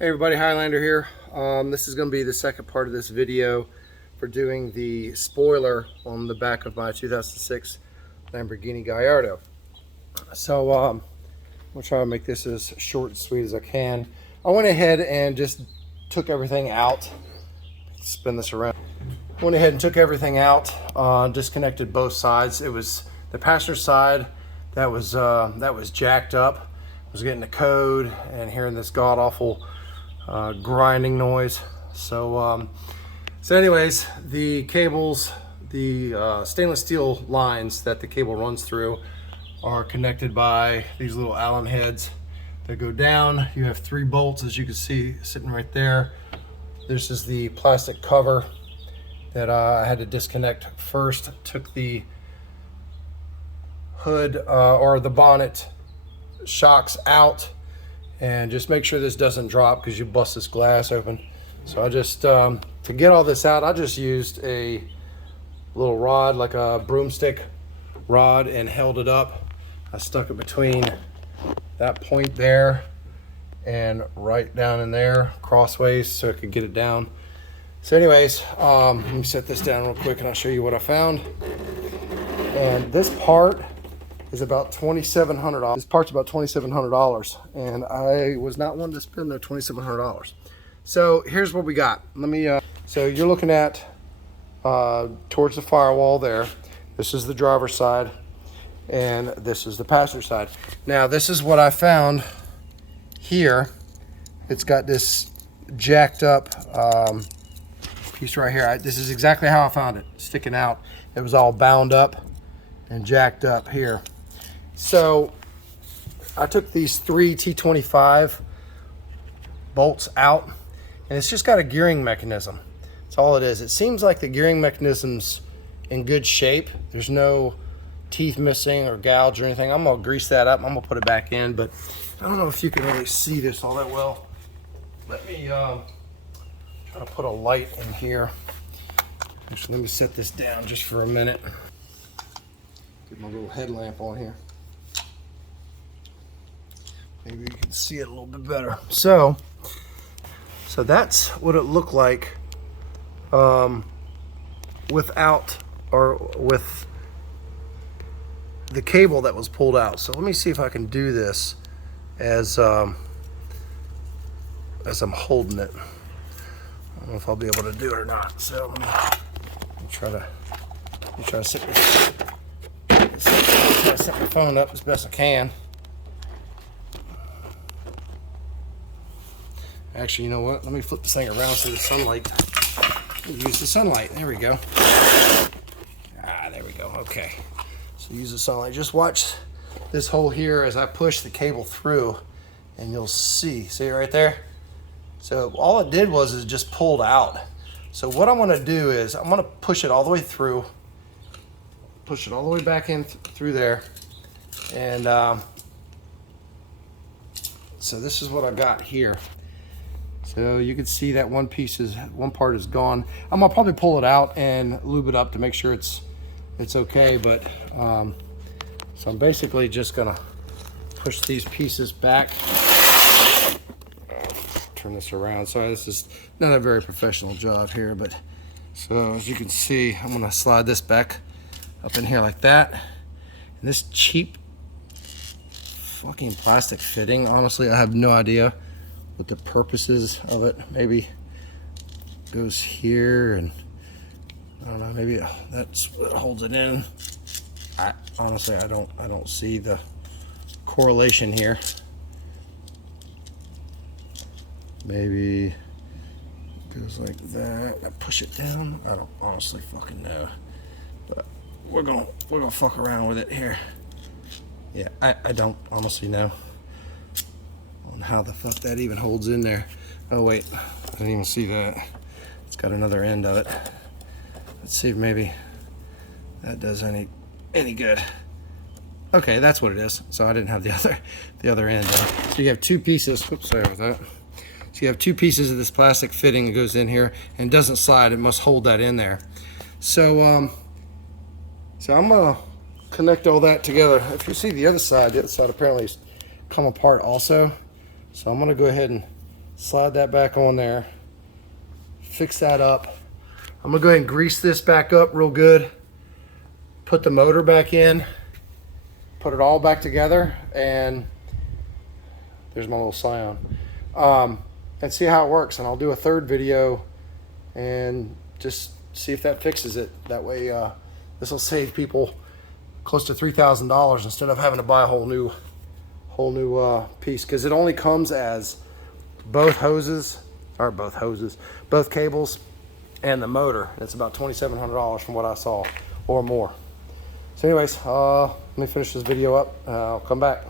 Hey everybody, Highlander here. This is going to be the second part of this video for doing the spoiler on the back of my 2006 Lamborghini Gallardo. So I'm going to try to make this as short and sweet as I can. I went ahead and just took everything out. Spin this around. Went ahead and took everything out, disconnected both sides. It was the passenger side that was jacked up. I was getting the code and hearing this god-awful grinding noise. So anyways, the cables, the stainless steel lines that the cable runs through are connected by these little Allen heads that go down. You have 3 bolts, as you can see, sitting right there. This is the plastic cover that I had to disconnect first. Took the hood or the bonnet shocks out, and just make sure this doesn't drop because you bust this glass open. So I just to get all this out, I just used a little rod, like a broomstick rod, and held it up. I stuck it between that point there and right down in there crossways so I could get it down. So anyways, let me set this down real quick and I'll show you what I found. And this part is about $2,700. This part's about $2,700, and I was not one to spend the $2,700. So here's what we got. Let me. So you're looking at towards the firewall there. This is the driver's side, and this is the passenger side. Now this is what I found here. It's got this jacked up piece right here. This is exactly how I found it, sticking out. It was all bound up and jacked up here. So I took these 3 T25 bolts out, and it's just got a gearing mechanism. That's all it is. It seems like the gearing mechanism's in good shape. There's no teeth missing or gouge or anything. I'm gonna grease that up. I'm gonna put it back in, but I don't know if you can really see this all that well. Let me try to put a light in here. Actually, let me set this down just for a minute. Get my little headlamp on here. Maybe you can see it a little bit better. So that's what it looked like without, or with the cable that was pulled out. So let me see if I can do this as I'm holding it. I don't know if I'll be able to do it or not. So let me try to set my phone up as best I can. Actually, you know what? Let me flip this thing around so the sunlight. Use the sunlight. There we go. There we go. Okay. So use the sunlight. Just watch this hole here as I push the cable through, and you'll see. See it right there? So all it did was just pulled out. So what I'm going to do is I'm going to push it all the way through. Push it all the way back in through there. And so this is what I got here. So you can see that one part is gone. I'm gonna probably pull it out and lube it up to make sure it's okay. But so I'm basically just gonna push these pieces back. Turn this around. Sorry, this is not a very professional job here, but so as you can see, I'm gonna slide this back up in here like that. And this cheap fucking plastic fitting, honestly, I have no idea what the purposes of it. Maybe it goes here, and I don't know, maybe that's what holds it in. Honestly, I don't see the correlation here. Maybe it goes like that. I push it down. I don't honestly fucking know, but we're gonna fuck around with it here. Yeah, I don't honestly know on how the fuck that even holds in there. Oh wait, I didn't even see that. It's got another end of it. Let's see if maybe that does any good. Okay, that's what it is. So I didn't have the other end. So you have 2 pieces. Oops, sorry about that. So you have 2 pieces of this plastic fitting that goes in here and doesn't slide. It must hold that in there. So I'm gonna connect all that together. If you see the other side apparently is come apart also. So I'm gonna go ahead and Slide that back on there. Fix that up. I'm gonna go ahead and grease this back up real good. Put the motor back in. Put it all back together, and there's my little Scion. And see how it works. And I'll do a third video and just see if that fixes it. That way, this will save people close to $3,000 instead of having to buy a whole new piece, because it only comes as both cables and the motor. It's about $2,700 from what I saw, or more. So anyways, let me finish this video up. I'll come back.